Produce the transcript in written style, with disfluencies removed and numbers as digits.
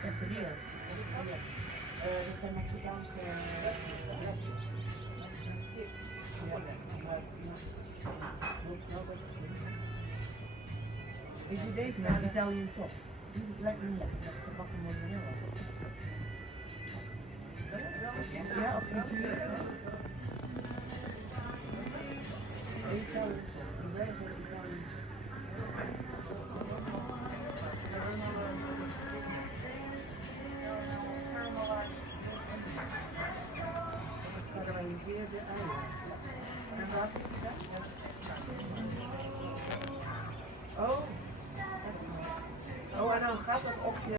Quesadilla. Dat zijn Mexicaanse repjes. Is die deze met Italian top? Die lijkt me niet lekker, dat gebakken mozzarella. Ja, of frituur. Italian top. Gekarameliseerde eieren. En waar zit je dan? Oh. Oh, en dan gaat dat op je